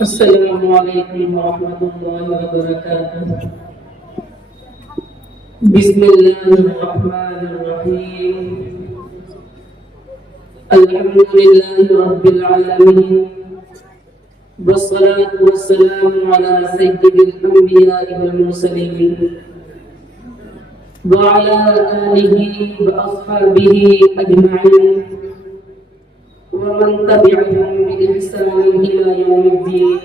السلام علیکم ورحمۃ اللہ وبرکاتہ۔ بسم اللہ الرحمن الرحیم۔ الحمد للہ رب العالمین، والصلاة والسلام على سید الانبیاء والمرسلین وعلى آلہ واصحابہ اجمعین ومن تبعهم بإحسان إلى يوم الدين،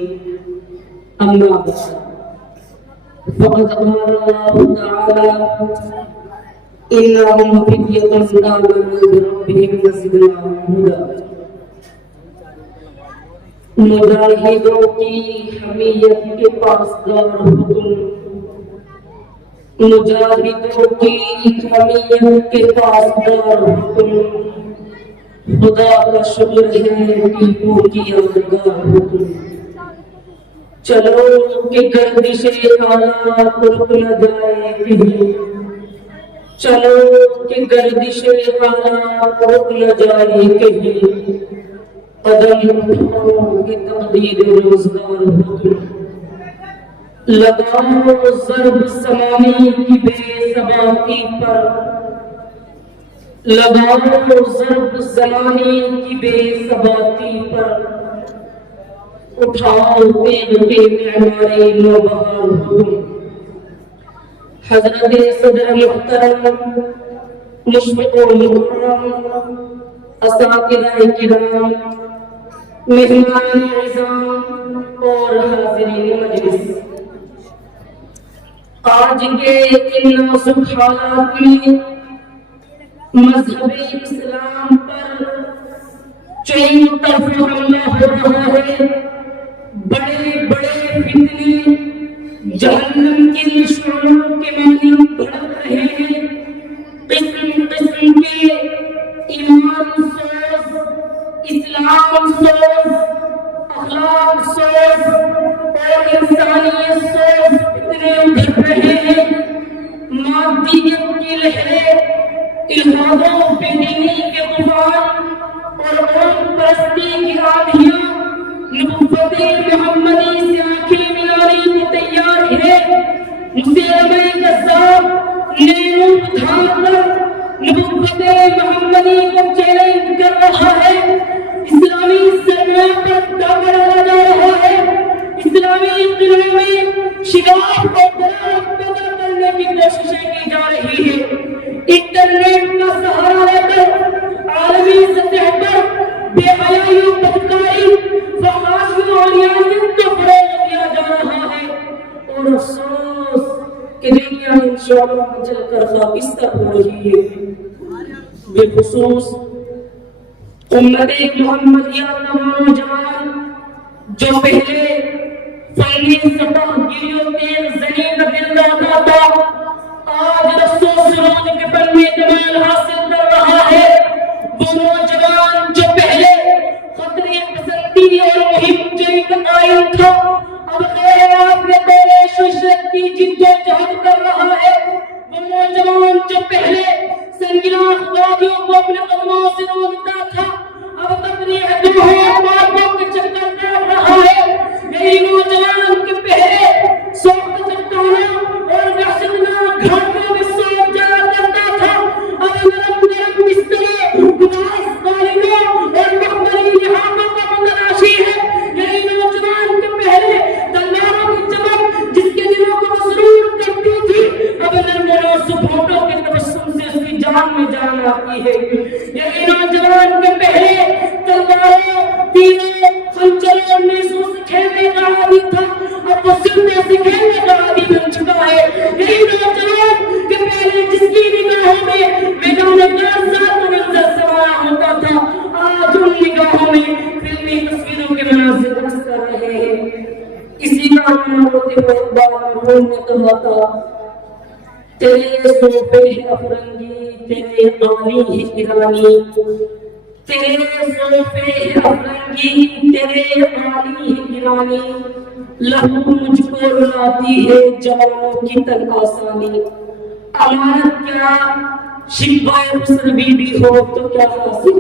أما بعد، فقد قال الله تعالى: إنهم فتية آمنوا بربهم وزدناهم هدى۔ مجاہدوں کی حمیت کے پاسدار ہو تم، مجاہدوں کی حمیت کے پاسدار ہو تم، خدا کا شکر ہے ٹیپو کی یادگار ہو تم۔ چلو کہ گردش حالات رک نہ جائے کہیں، چلو کہ گردش حالات رک نہ جائے کہیں، قدم اٹھاؤ کہ تقدیر روزگار ہو تم۔ لگاؤ ضرب زمانے کی بے ثباتی پر، لگاؤ ضرب زمانے کی بے ثباتی پر، اٹھاؤ تیغ کے معمار نوبہار ہو تم۔ حضرت صدر محترم، مشفق و مکرم، اساتذہ کرام، مہمان اعظام اور حاضرین مجلس، آج کے ان نازک حالات میں مذہب اسلام پر چین طرف حملہ ہو رہا ہے۔ بڑے بڑے فتنے جہنم کے شعلوں کے مانند بھڑک رہے ہیں۔ قسم قسم کے ایمان سوز، اسلام سوز، اخلاق سوز اور انسانیت سوز فتنے ابھر رہے ہیں۔ مادیت کی لہریں، الحاد و بے دینی کے طوفان اور قوم پرستی کی آندھیاں نبوت محمدی سے آنکھیں ملانے کو تیار ہے۔ مسلمہ کذاب نیروپ دھار کر نبوت محمدی کو چیلنج کر رہا ہے۔ اسلامی سرمایہ پر داغ ڈالا جا رہا ہے۔ اسلامی قلعوں میں شگاف اور دراز پیدا کرنے کی کوششیں کی جا رہی ہے۔ انٹرنیٹ کا سہارا لے کر عالمی سطح پر بے حیائی و بدکاری، فحاشی و عریانیت کو فروغ دیا جا رہا ہے، اور افسوس کہ دنیا انشاءاللہ جل کر خاکستر ہو رہی ہے۔ بالخصوص امت محمدیہ نوجوان جو پہلے فنی سطح گیریوں تیز زمین دل دادا تھا، آج رسو سروج کے پر میں کمال حاصل کر رہا ہے۔ وہ نوجوان جو پہلے خطری پسندی اور مہم جنگ کا قائل تھا، اب غیر عافیت اور عشرت کی جد و جہد کر رہا ہے۔ وہ نوجوان جو پہلے سنگیاں خوابیوں کو اپنے قدموں سے روکتا تھا، اب تبلیغ دوہے مارگوں کے چکر کاٹ رہا ہے۔ یہی نوجوان کے پہلے سوخت چٹانوں اور وحشتناک گھاٹوں میں سوچ جایا کرتا تھا، اب نرم نرم بسترے، گداز قالینوں اور مخملی لحاظوں کا متلاشی ہے۔ یہی نوجوان کے پہلے تلواروں کی چمک جس کے دلوں کو مسرور کرتی تھی، اب نرم نرم سبھوٹوں کے تبسم سے اس کی جان میں جان آتی ہے۔ یہی نوجوان کے پہلے تلواروں، تیروں، خنجروں اور نیزوں سے کھیلنے کا عادی تھا، اب وہ سکنے سے کھیلنے کا عادی بن چکا ہے۔ یہی نوجوان کے پہلے جس کی نگاہوں میں میدان کارزات کا منظر سمایا ہوتا تھا، آج ان نگاہوں میں فلمی تصویروں کے مناظر رقص کر رہے ہیں۔ اسی کا عنوان ہوتے ہوئے اقبال مرحوم نے کہا تھا: تیرے صوفے افرنگی، تیرے قانی ہی ایرانی، تیرے صوفے افرنگی، تیرے قانی ہی ایرانی، لہو مجھ کو رلاتی ہے جوانوں کی تن آسانی۔ امانت کیا شکوہ حسن بیوی ہو تو کیا حاصل،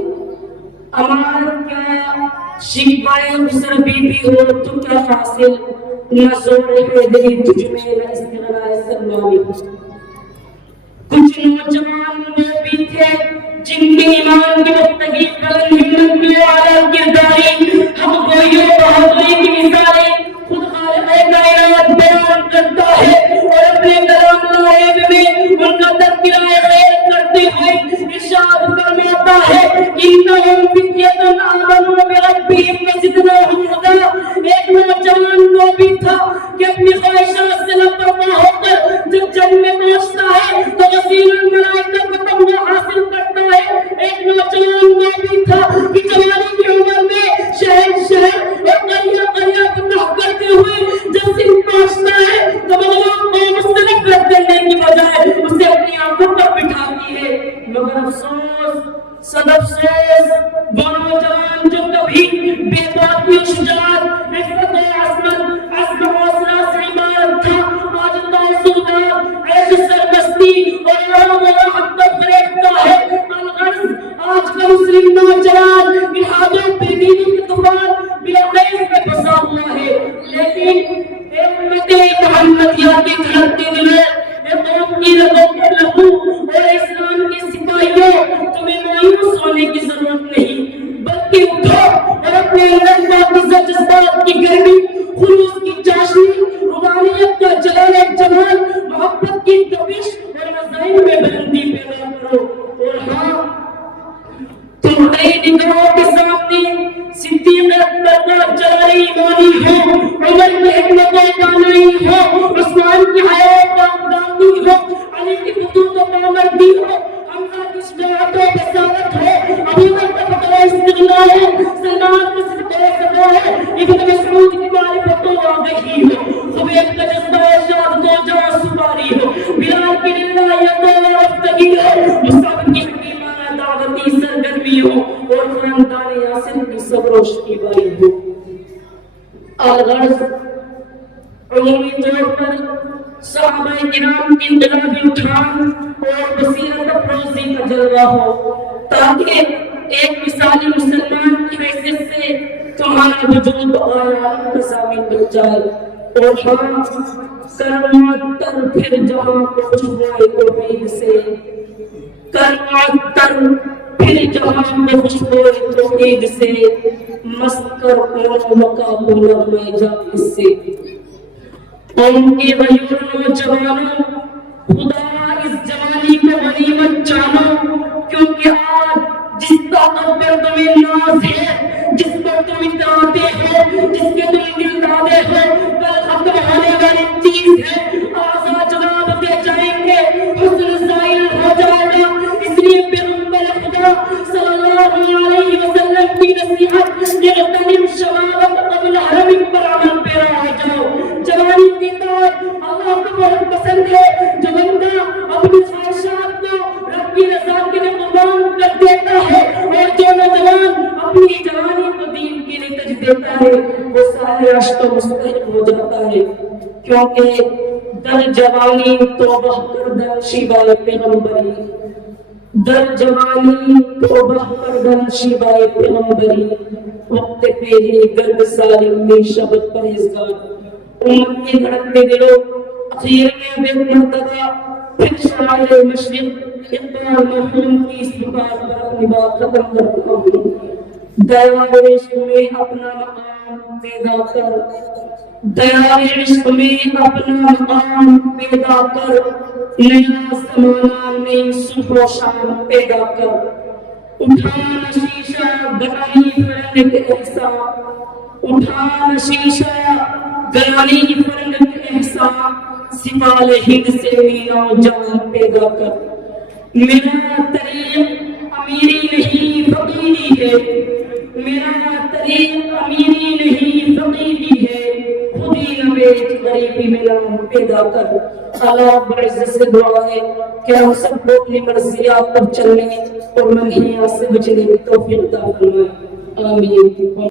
امانت کیا شکوائے اسر بی ہو تو کیا حاصل، نہ زور حیدری تجھ میں نہ استغنائے سلمانی۔ کچھ نوجوان وہ بھی تھے جن کے ایمان کی مبتغی بلند ہمت کی اعلیٰ کرداری، حق گوئیوں بہادری کی مثالیں خود خالق کائنات بیان کرتا ہے، اور اپنے کلام لائب میں ان کا تذکرہ خیر کرتے ہوئے ارشاد فرماتا ہے انہم فتیۃ آمنوا بربہم وزدناہم ھدی۔ ایک نوجوان وہ بھی تھا کہ اپنی خواہشات سے لاپرواہ ہو کر جب جنگ میں پہنچتا ہے تو غسیل الملائکہ کو تمغہ حاصل کرتا ہے۔ ایک نوجوان وہ بھی تھا کہ جوانی کی عمر میں شہر شہر اور قریہ قریہ فتح کرتے ہوئے جب سندھ پہنچتا ہے تو مغلوب کو مسترد رد کرنے کی بجائے اسے اپنی آنکھوں پر بٹھاتی ہے۔ مگر افسوس صد افسوس وہ نوجوان جو کبھی بے باکی و شجاعت، عزت و عصمت، عزم و حوصلہ سے عبارت تھا، آج اللہ سوداد عیش سرمستی اور آرام و راحت پر فریبتا ہے۔ الغرض آج کا مسلم نوجوان الحادوں بے دینی کے طوفان بلاخیز میں پھنسا ہوا ہے، لیکن امت محمدیہ کے دھڑکتے دلوں، قوم کی رگوں کے لہو اور اسلام کے سپاہیوں، تمہیں مایوس ہونے کی ضرورت نہیں، بلکہ اٹھو اور اپنے اندر پاکیزہ جذبات کی گرمی، خلوص کی چاشنی، روحانیت کا جلال جمال، محبت کی تپش اور عزائم میں بلندی پیدا کرو۔ اور ہاں، تمہارے نگاہوں کے سامنے صدیق اکبر کا جلال ایمانی ہو، عمر کی حکمت و دانائی ہو، عثمان کی حیا و پاکدامنی ہو، علی کی خطوط و پامردی ہو، حمزہ کی شجاعت و بصارت ہو، ابو بکر کا فقر و استغنا ہو، سلمان کا صدق و صفا ہے، ابن مسعود کی معرفت و آگہی ہو، خبیب کا جذبہ و شاد و جواں سپاری ہو، بلال کی للہیت و رفتگی ہو، مصعب کی حکیمانہ دعوتی سرگرمی ہو، اور خاندان یاسر کی صبر و شکیبائی ہو۔ الغرض عمومی طور پر صحابہ کرام کی انقلابی اٹھان اور بصیرت افروزی کا جلوہ ہو، تاکہ ایک مثالی مسلمان کی حیثیت سے تمہارا وجود آیات کا ضامن بن جائے۔ اور ہاں، کرماتر پھر جہاں کو خوشبوئے توحید سے، کرماتر پھر جہاں میں خوشبوئے توحید سے، مست کر قوموں کا نغمہ جا اس سے۔ قوم کے غیور نوجوانوں، خدا اس جوانی کو غنیمت جانو، کیونکہ آج جس طاقت پر تمہیں ناز ہے، جس پر تم اتراتے ہو، جس کے تم دل دادے ہو، کل ختم ہونے والی چیز ہے، آزاد جواب دے جائیں گے، حسن زائل ہو جائے گا۔ اس لیے پیغمبر خدا صلی اللہ علیہ وسلم کی نصیحت، اغتنم شبابک قبل حرمک پر عمل پیرا ہو جاؤ۔ جوانی کی طاعت اللہ کو بہت پسند ہے، جو بندہ اپنی خواہشات کو رب کی رضا کے لیے قربان کر دیتا ہے، اور جو نوجوان اپنی جوانی کو دین کے لیے ترجیح دیتا ہے، وہ سارے عشق و مستحق ہو جاتا ہے، کیونکہ در جوانی توبہ کردن شیبہ پیغمبری، در جوانی توبہ کردن شیبہ پیغمبری، وقت پیری گرد سالم میں شبت پرہیزگار۔ امت کے دھڑکتے دلوں، اخیر میں بے مرتضی پھر شمال مشرق اقبال مرحوم کی اس پکار پر اپنی بات ختم کرتا ہوں۔ دیوار عشق میں اپنا مقام پیدا کر، دیوار عشق میں اپنا مقام پیدا کر، نیا زمانہ نئی صبح و شام پیدا کر۔ اٹھانا شیشہ گرانی فرنگ کے احسان، اٹھانا شیشہ گرانی فرنگ کے احسان، سپال ہند سے مینا جان پیدا کر۔ میرا طریق امیری نہیں فقیری ہے، میرا طریق امیری نہیں فقیری ہے، خودی نہ بیچ غریبی میں نام پیدا کر۔ اللہ بعزت سے دعا ہے کہ ہم سب کو اپنی مرضیات پر چلنے اور منہیات سے بچنے کی توفیق عطا فرمائے، آمین۔